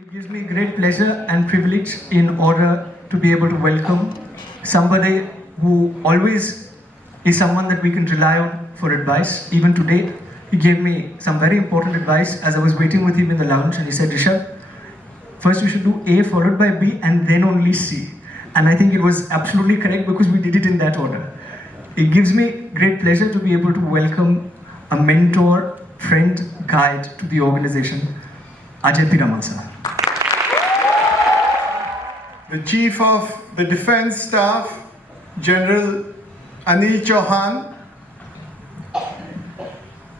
It gives me great pleasure and privilege in order to be able to welcome somebody who always is someone that we can rely on for advice. Even today, he gave me some very important advice as I was waiting with him in the lounge, and he said, Rishabh, first we should do A followed by B and then only C. And I think it was absolutely correct because we did it in that order. It gives me great pleasure to be able to welcome a mentor, friend, guide to the organization, Ajay Piramal sir. The Chief of the Defense Staff, General Anil Chauhan,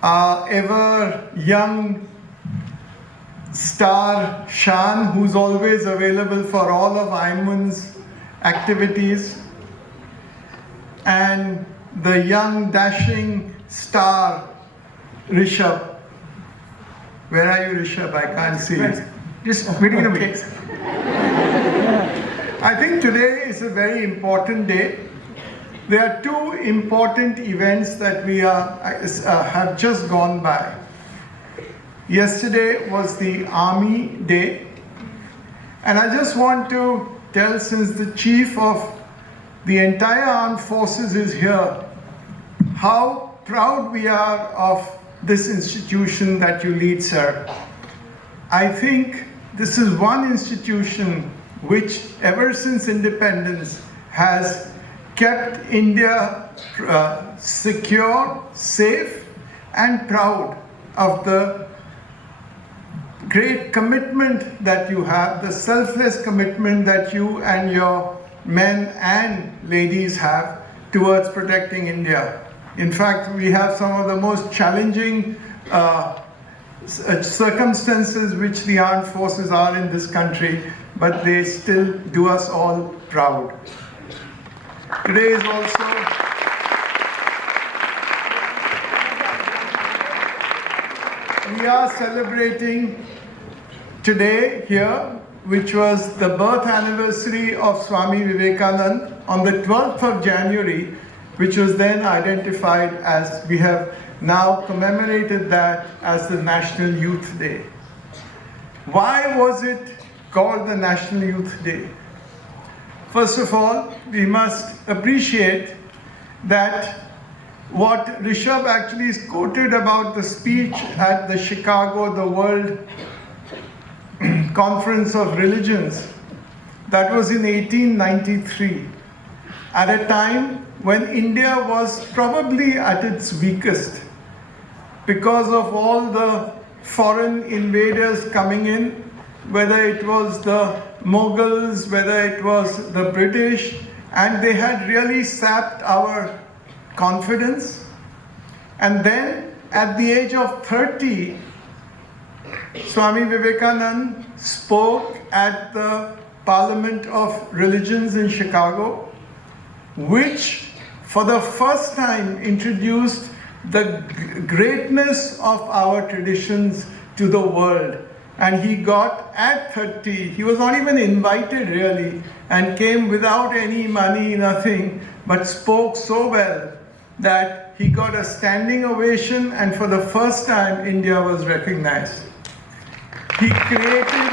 our ever young star Shan, who's always available for all of I.I.M.U.N's activities, and the young dashing star Rishabh. Where are you, Rishabh? I can't see you. Just waiting in the wings. I think today is a very important day. There are two important events that we have just gone by. Yesterday was the Army Day, and I just want to tell, since the Chief of the entire armed forces is here, how proud we are of this institution that you lead, sir. I think this is one institution which, ever since independence, has kept India secure, safe, and proud of the great commitment that you have, the selfless commitment that you and your men and ladies have towards protecting India. In fact, we have some of the most challenging circumstances which the armed forces are in this country, but they still do us all proud. Today is also we are celebrating today here, which was the birth anniversary of Swami Vivekananda on the 12th of January, which was then identified as, we have now commemorated that as the National Youth Day. Why was it called the National Youth Day? First of all, we must appreciate that what Rishabh actually is quoted about the speech at the Chicago, the World Conference of Religions, that was in 1893, at a time when India was probably at its weakest because of all the foreign invaders coming in, whether it was the Mughals, whether it was the British, and they had really sapped our confidence. And then at the age of 30, Swami Vivekananda spoke at the Parliament of Religions in Chicago, which for the first time introduced the greatness of our traditions to the world. And he got, at 30, he was not even invited really, and came without any money, nothing, but spoke so well that he got a standing ovation, and for the first time India was recognized. He created,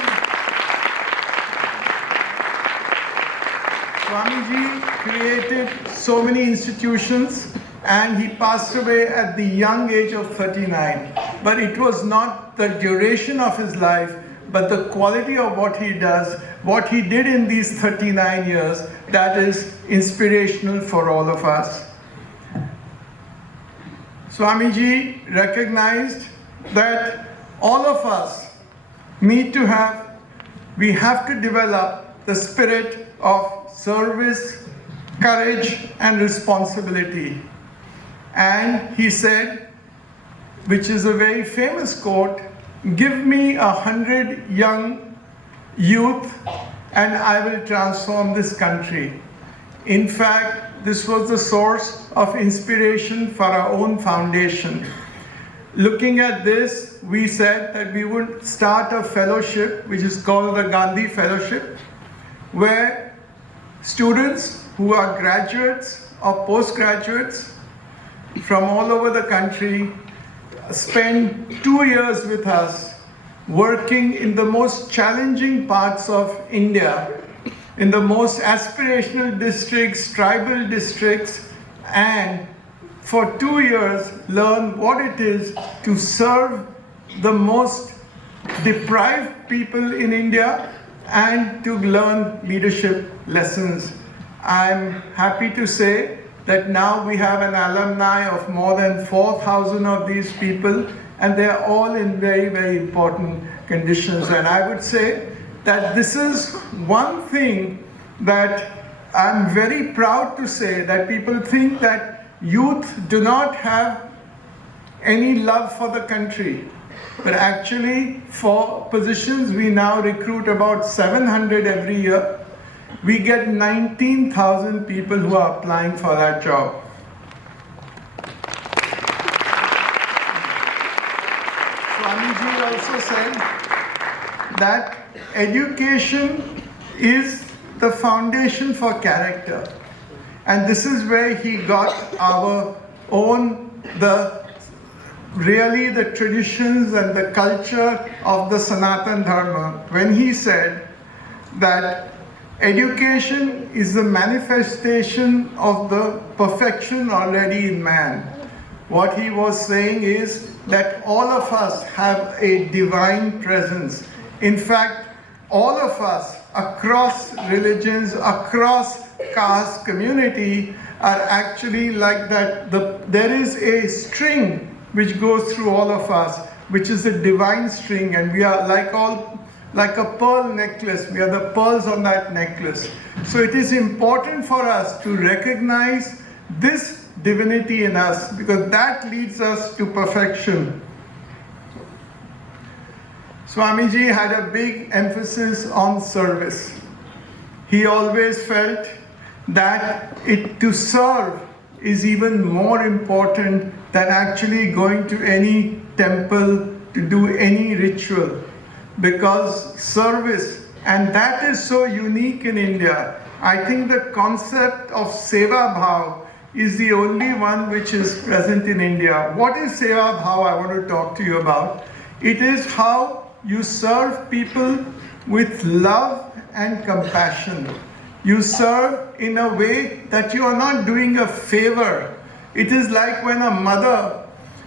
Swamiji created so many institutions, and he passed away at the young age of 39. But it was not the duration of his life, but the quality of what he does, what he did in these 39 years, that is inspirational for all of us. Swamiji recognized that all of us need to have, we have to develop the spirit of service, courage, and responsibility. And he said, which is a very famous quote, "Give me 100 young youth and I will transform this country." In fact, this was the source of inspiration for our own foundation. Looking at this, we said that we would start a fellowship, which is called the Gandhi Fellowship, where students who are graduates or postgraduates from all over the country spend 2 years with us working in the most challenging parts of India, in the most aspirational districts, tribal districts, and for 2 years learn what it is to serve the most deprived people in India and to learn leadership lessons. I'm happy to say that now we have an alumni of more than 4,000 of these people, and they are all in very, very important conditions. And I would say that this is one thing that I'm very proud to say, that people think that youth do not have any love for the country. But actually, for positions, we now recruit about 700 every year. We get 19,000 people who are applying for that job. Swamiji also said that education is the foundation for character. And this is where he got our own, really the traditions and the culture of the Sanatan Dharma, when he said that education is the manifestation of the perfection already in man. What he was saying is that all of us have a divine presence. In fact, all of us across religions, across caste, community are actually like that. There is a string which goes through all of us, which is a divine string, and we are like a pearl necklace. We are the pearls on that necklace. So it is important for us to recognize this divinity in us, because that leads us to perfection. Swamiji had a big emphasis on service. He always felt that to serve is even more important than actually going to any temple to do any ritual, because service, and that is so unique in India. I think the concept of Seva Bhav is the only one which is present in India. What is Seva Bhav? I want to talk to you about. It is how you serve people with love and compassion. You serve in a way that you are not doing a favor. It is like when a mother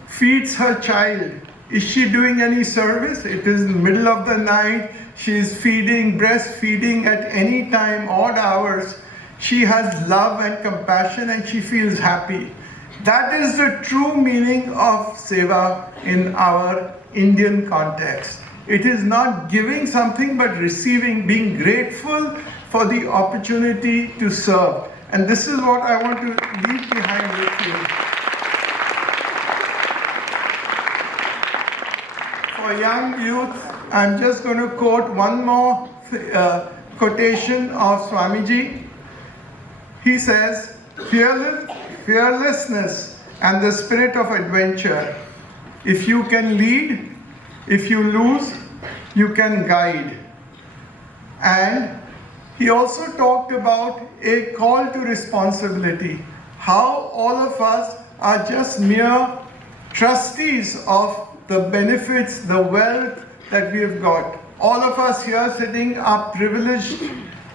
feeds her child. Is she doing any service? It is in the middle of the night. She is breastfeeding at any time, odd hours. She has love and compassion and she feels happy. That is the true meaning of Seva in our Indian context. It is not giving something but receiving, being grateful for the opportunity to serve. And this is what I want to leave behind with you. For young youth, I'm just going to quote one more quotation of Swamiji. He says, fearlessness and the spirit of adventure. If you can lead, if you lose, you can guide. And he also talked about a call to responsibility. How all of us are just mere trustees of the benefits, the wealth that we have got. All of us here sitting are privileged.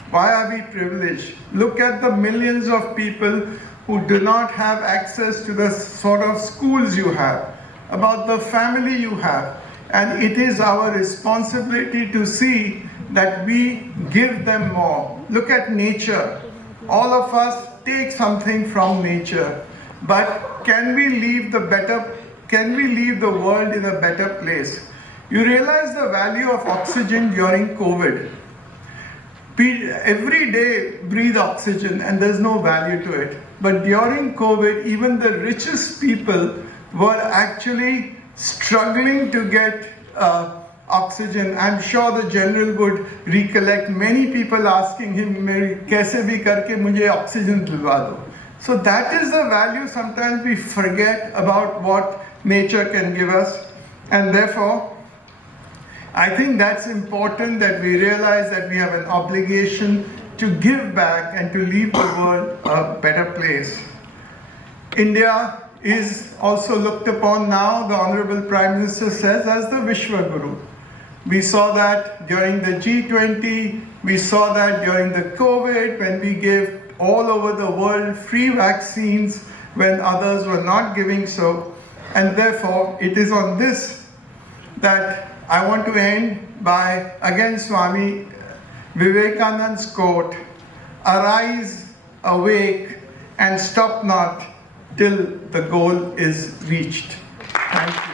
Why are we privileged? Look at the millions of people who do not have access to the sort of schools you have, about the family you have. And it is our responsibility to see that we give them more. Look at nature. All of us take something from nature. But can we leave the world in a better place? You realize the value of oxygen during COVID. Every day breathe oxygen and there's no value to it. But during COVID, even the richest people were actually struggling to get oxygen. I'm sure the general would recollect many people asking him, "Kaise bhi karke mujhe oxygen dilwa do." So that is the value. Sometimes we forget about what nature can give us, and therefore I think that's important, that we realize that we have an obligation to give back and to leave the world a better place. India is also looked upon now, the Honorable Prime Minister says, as the Vishwaguru. We saw that during the G20, we saw that during the COVID, when we gave all over the world free vaccines when others were not giving so. And therefore, it is on this that I want to end by, again, Swami Vivekananda's quote, "Arise, awake, and stop not till the goal is reached." Thank you.